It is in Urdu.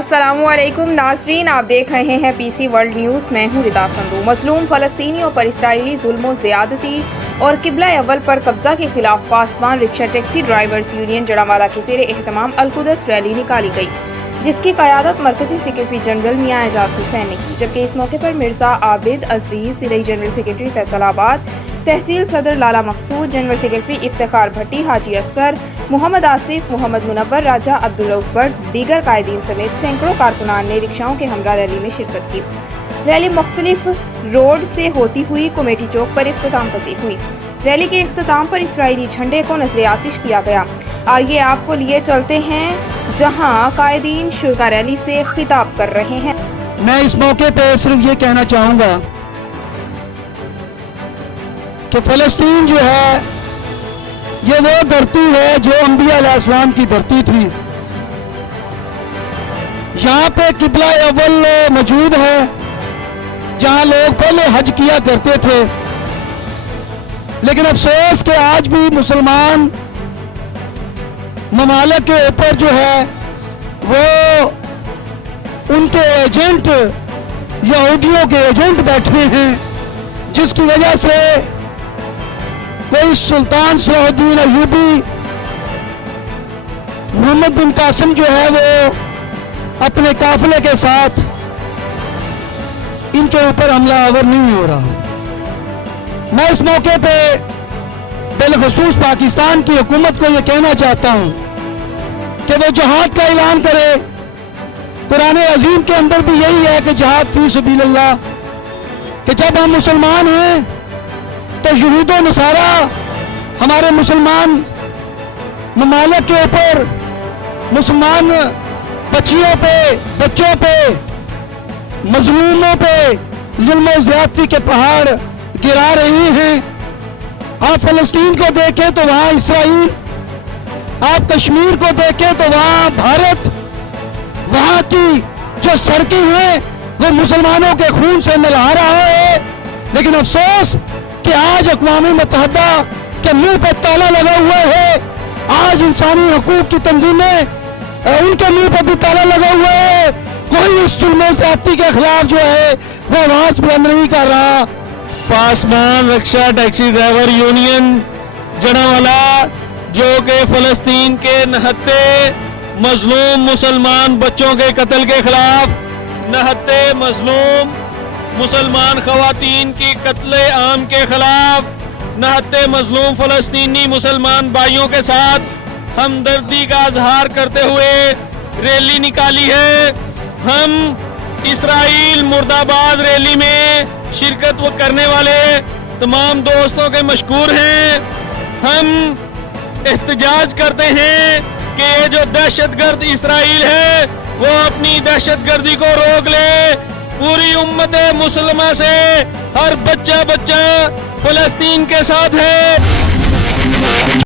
السلام علیکم ناظرین، آپ دیکھ رہے ہیں پی سی ورلڈ نیوز۔ میں ہوں ردا سندھو۔ مظلوم فلسطینیوں پر اسرائیلی ظلم و زیادتی اور قبلہ اول پر قبضہ کے خلاف پاسبان رکشہ ٹیکسی ڈرائیورز یونین جڑانوالہ کے زیر اہتمام القدس ریلی نکالی گئی، جس کی قیادت مرکزی سیکرٹری جنرل میاں اعجاز حسین نے کی، جبکہ اس موقع پر مرزا عابد عزیز ضلعی جنرل سیکرٹری فیصل آباد، تحصیل صدر لالا مقصود، general secretary Iftikhar Bhatti, Haji Asghar, Muhammad Asif, Muhammad Munawar, Raja Abdul Rauf but, دیگر قائدین سمیت سینکڑوں کارکنان نے رکشاؤں کے ہمراہ ریلی میں شرکت کی۔ ریلی مختلف روڈ سے ہوتی ہوئی کمیٹی چوک پر اختتام پذیر ہوئی۔ ریلی کے اختتام پر اسرائیلی جھنڈے کو نذر آتش کیا گیا۔ آئیے آپ کو لیے چلتے ہیں جہاں قائدین شرکا ریلی سے خطاب کر رہے ہیں۔ میں اس موقع پہ صرف یہ کہنا چاہوں گا کہ فلسطین جو ہے یہ وہ دھرتی ہے جو انبیاء علیہ السلام کی دھرتی تھی۔ یہاں پہ قبلہ اول موجود ہے جہاں لوگ پہلے حج کیا کرتے تھے، لیکن افسوس کہ آج بھی مسلمان ممالک کے اوپر جو ہے وہ ان کے ایجنٹ یہودیوں کے ایجنٹ بیٹھے ہیں، جس کی وجہ سے کوئی سلطان صلاح الدین ایوبی، محمد بن قاسم جو ہے وہ اپنے قافلے کے ساتھ ان کے اوپر حملہ آور نہیں ہو رہا۔ میں اس موقع پہ بالخصوص پاکستان کی حکومت کو یہ کہنا چاہتا ہوں کہ وہ جہاد کا اعلان کرے۔ قرآن عظیم کے اندر بھی یہی ہے کہ جہاد فی سبیل اللہ، کہ جب ہم مسلمان ہیں تو یہود و نصارہ ہمارے مسلمان ممالک کے اوپر، مسلمان بچیوں پہ، بچوں پہ، مظلوموں پہ ظلم و زیادتی کے پہاڑ گرا رہی ہیں۔ آپ فلسطین کو دیکھیں تو وہاں اسرائیل، آپ کشمیر کو دیکھیں تو وہاں بھارت، وہاں کی جو سڑکیں ہیں وہ مسلمانوں کے خون سے نہلا رہا ہے۔ لیکن افسوس کہ آج اقوام متحدہ کے منہ پہ تالا لگا ہوا ہے، آج انسانی حقوق کی تنظیمیں ان کے منہ پہ بھی تالا لگا ہوا ہے، کوئی اس ظلم و زیادتی کے خلاف جو ہے وہ آواز بلند نہیں کر رہا۔ پاسبان رکشہ ٹیکسی ڈرائیور یونین جڑانوالہ جو کہ فلسطین کے نہتے مظلوم مسلمان بچوں کے قتل کے خلاف، نہتے مظلوم مسلمان خواتین کی قتل عام کے خلاف، نہتے مظلوم فلسطینی مسلمان بھائیوں کے ساتھ ہمدردی کا اظہار کرتے ہوئے ریلی نکالی ہے۔ ہم اسرائیل مرد آباد ریلی میں شرکت کرنے والے تمام دوستوں کے مشکور ہیں۔ ہم احتجاج کرتے ہیں کہ یہ جو دہشت گرد اسرائیل ہے وہ اپنی دہشت گردی کو روک لے۔ پوری امت مسلمہ سے ہر بچہ فلسطین کے ساتھ ہے۔